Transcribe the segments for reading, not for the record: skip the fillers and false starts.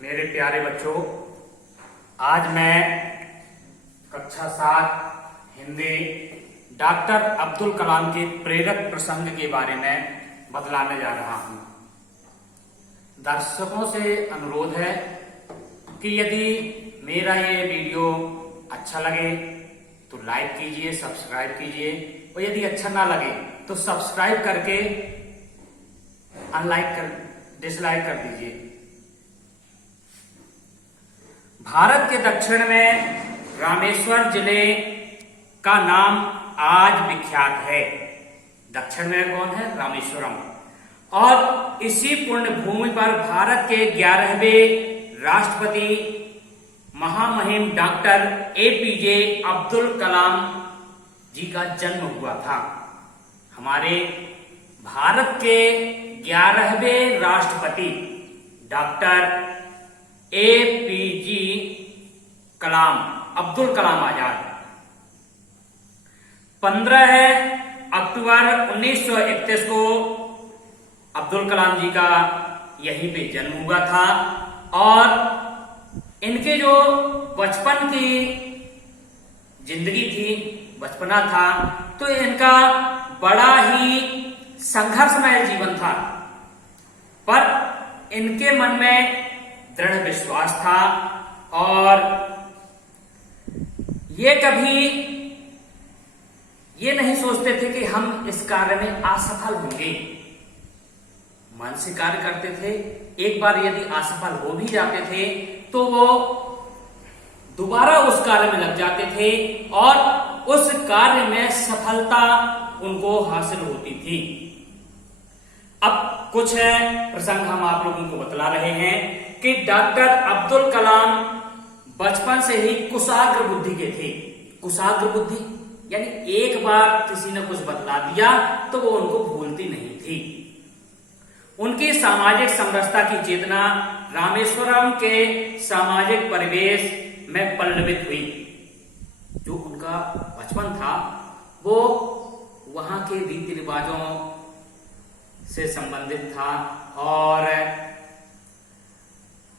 मेरे प्यारे बच्चों, आज मैं कक्षा 7 हिंदी डॉक्टर अब्दुल कलाम के प्रेरक प्रसंग के बारे में बतलाने जा रहा हूं। दर्शकों से अनुरोध है कि यदि मेरा ये वीडियो अच्छा लगे तो लाइक कीजिए, सब्सक्राइब कीजिए, और यदि अच्छा ना लगे तो सब्सक्राइब करके डिसलाइक कर दीजिए। भारत के दक्षिण में रामेश्वर जिले का नाम आज विख्यात है। दक्षिण में कौन है? रामेश्वरम। और इसी पुण्य भूमि पर भारत के 11वें राष्ट्रपति महामहिम डॉक्टर APJ अब्दुल कलाम जी का जन्म हुआ था। हमारे भारत के 11वें राष्ट्रपति डॉक्टर APJ कलाम, अब्दुल कलाम आजाद 15 अक्टूबर 1931 को अब्दुल कलाम जी का यहीं पे जन्म हुआ था। और इनके जो बचपन की जिंदगी थी, बचपना था, तो इनका बड़ा ही संघर्षमय जीवन था, पर इनके मन में दृढ़ विश्वास था और ये कभी ये नहीं सोचते थे कि हम इस कार्य में असफल होंगे। मन से कार्य करते थे। एक बार यदि असफल हो भी जाते थे तो वो दोबारा उस कार्य में लग जाते थे और उस कार्य में सफलता उनको हासिल होती थी। अब कुछ प्रसंग हम आप लोगों को बतला रहे हैं कि डॉक्टर अब्दुल कलाम बचपन से ही कुशाग्र बुद्धि के थे। कुशाग्र बुद्धि यानी एक बार किसी ने कुछ बतला दिया तो वो उनको भूलती नहीं थी। उनकी सामाजिक समरसता की चेतना रामेश्वरम के सामाजिक परिवेश में पल्लवित हुई। जो उनका बचपन था वो वहां के रीति रिवाजों से संबंधित था और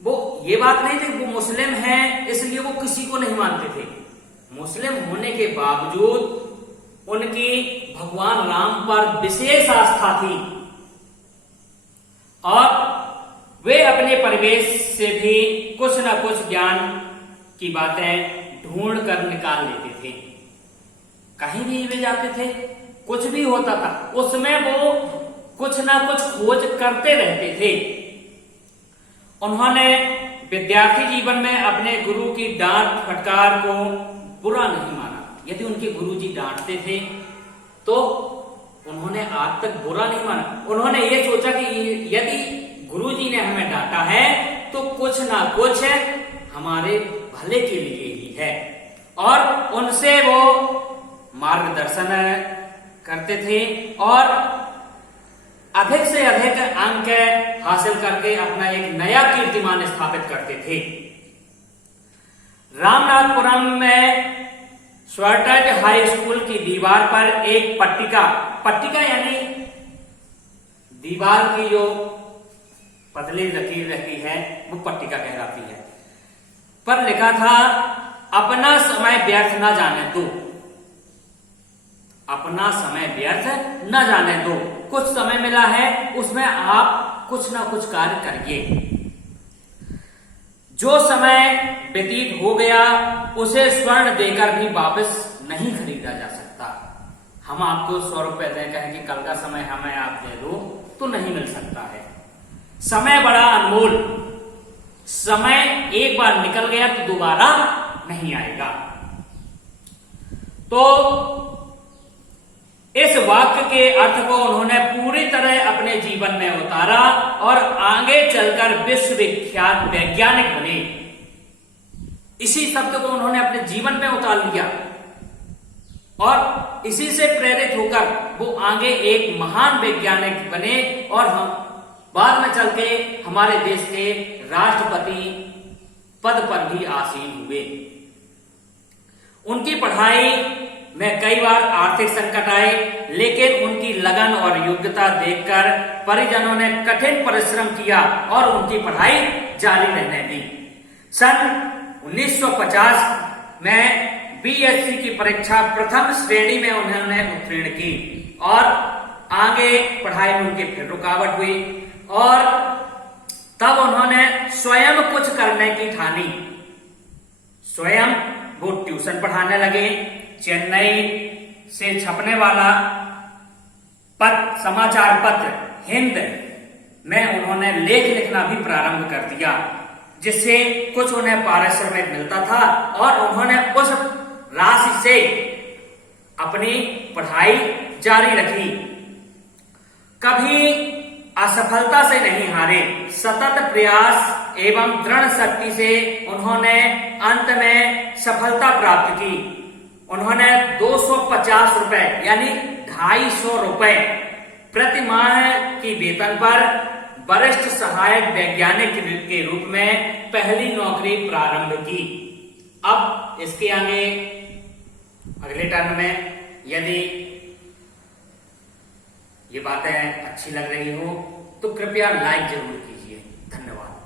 वो ये बात नहीं थी वो मुस्लिम हैं इसलिए वो किसी को नहीं मानते थे। मुस्लिम होने के बावजूद उनकी भगवान राम पर विशेष आस्था थी और वे अपने परिवेश से भी कुछ न कुछ ज्ञान की बातें ढूंढ कर निकाल लेते थे। कहीं भी वे जाते थे, कुछ भी होता था उसमें वो कुछ ना कुछ खोज करते रहते थे। उन्होंने विद्यार्थी जीवन में अपने गुरु की डांट फटकार को बुरा नहीं माना। यदि उनके गुरुजी डांटते थे तो उन्होंने आज तक बुरा नहीं माना। उन्होंने ये सोचा कि यदि गुरुजी ने हमें डांटा है तो कुछ ना कुछ हमारे भले के लिए ही है और उनसे वो मार्गदर्शन करते थे और अधिक से अधिक अंक हासिल करके अपना एक नया कीर्तिमान स्थापित करते थे। रामनाथपुरम में स्वर्टज हाई स्कूल की दीवार पर एक पट्टिका यानी दीवार की जो पतली लकीर रहती है वो पट्टिका कहलाती है, पर लिखा था अपना समय व्यर्थ न जाने दो। अपना समय व्यर्थ न जाने दो। कुछ समय मिला है उसमें आप कुछ ना कुछ कार्य करिए। जो समय व्यतीत हो गया उसे स्वर्ण देकर भी वापस नहीं खरीदा जा सकता। हम आपको 100 रुपए दें कहें कि कल का समय हमें आप दे दो तो नहीं मिल सकता है। समय बड़ा अनमोल। समय एक बार निकल गया तो दोबारा नहीं आएगा। तो इस वाक्य के अर्थ को उन्होंने पूरी तरह अपने जीवन में उतारा और आगे चलकर विश्वविख्यात वैज्ञानिक बने। इसी शब्द को उन्होंने अपने जीवन में उतार लिया और इसी से प्रेरित होकर वो आगे एक महान वैज्ञानिक बने और हम बाद में चल के हमारे देश के राष्ट्रपति पद पर भी आसीन हुए। उनकी पढ़ाई में कई बार आर्थिक संकट आए, लेकिन उनकी लगन और योग्यता देखकर परिजनों ने कठिन परिश्रम किया और उनकी पढ़ाई जारी रहने दी। सन 1950 में बीएससी की परीक्षा प्रथम श्रेणी में उन्होंने उत्तीर्ण की और आगे पढ़ाई में उनकी फिर रुकावट हुई और तब उन्होंने स्वयं कुछ करने की ठानी। स्वयं वो ट्यूशन पढ़ाने लगे। चेन्नई से छपने वाला समाचार पत्र हिंद में उन्होंने लेख लिखना भी प्रारंभ कर दिया, जिससे कुछ उन्हें पारिश्रमिक मिलता था और उन्होंने उस राशि से अपनी पढ़ाई जारी रखी। कभी असफलता से नहीं हारे, सतत प्रयास एवं दृढ़ शक्ति से उन्होंने अंत में सफलता प्राप्त की। उन्होंने 250 रुपए यानी 250 रुपए प्रति माह की वेतन पर वरिष्ठ सहायक वैज्ञानिक के रूप में पहली नौकरी प्रारंभ की। अब इसके आगे अगले टर्न में यदि ये बातें अच्छी लग रही हो तो कृपया लाइक जरूर कीजिए। धन्यवाद।